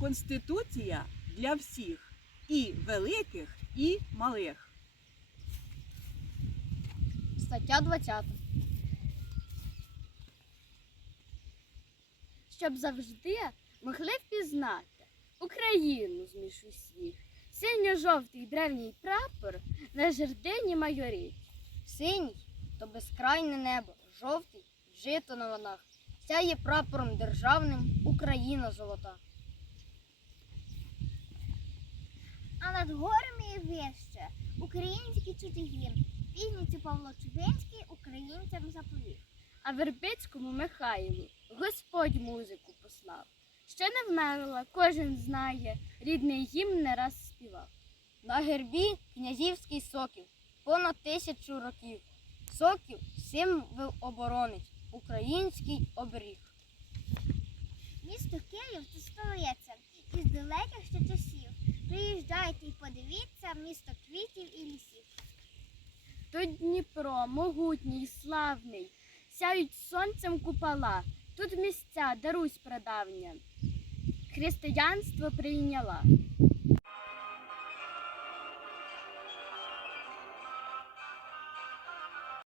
Конституція для всіх, і великих, і малих. Стаття 20. Щоб завжди могли впізнати Україну змішу світ. Синьо-жовтий древній прапор на жердині майорів. Синій то безкрайне небо, жовтий жито на вонах. Сяє прапором державним Україна золота. Над горами і вище український чути гімн. Пізніці Павло Чубинський українцям заповів. А Вербицькому Михайлу Господь музику послав. Ще не вмерла, кожен знає, рідний гімн не раз співав. На гербі князівський сокіл понад тисячу років. Сокіл символ оборонець, український оберіг. Місто Київ це столиця із далеких ще часів. Приїжджайте і подивіться місто квітів і лісів. Тут Дніпро, могутній, славний, сяють сонцем купола. Тут місця, де Русь прадавня. Християнство прийняла.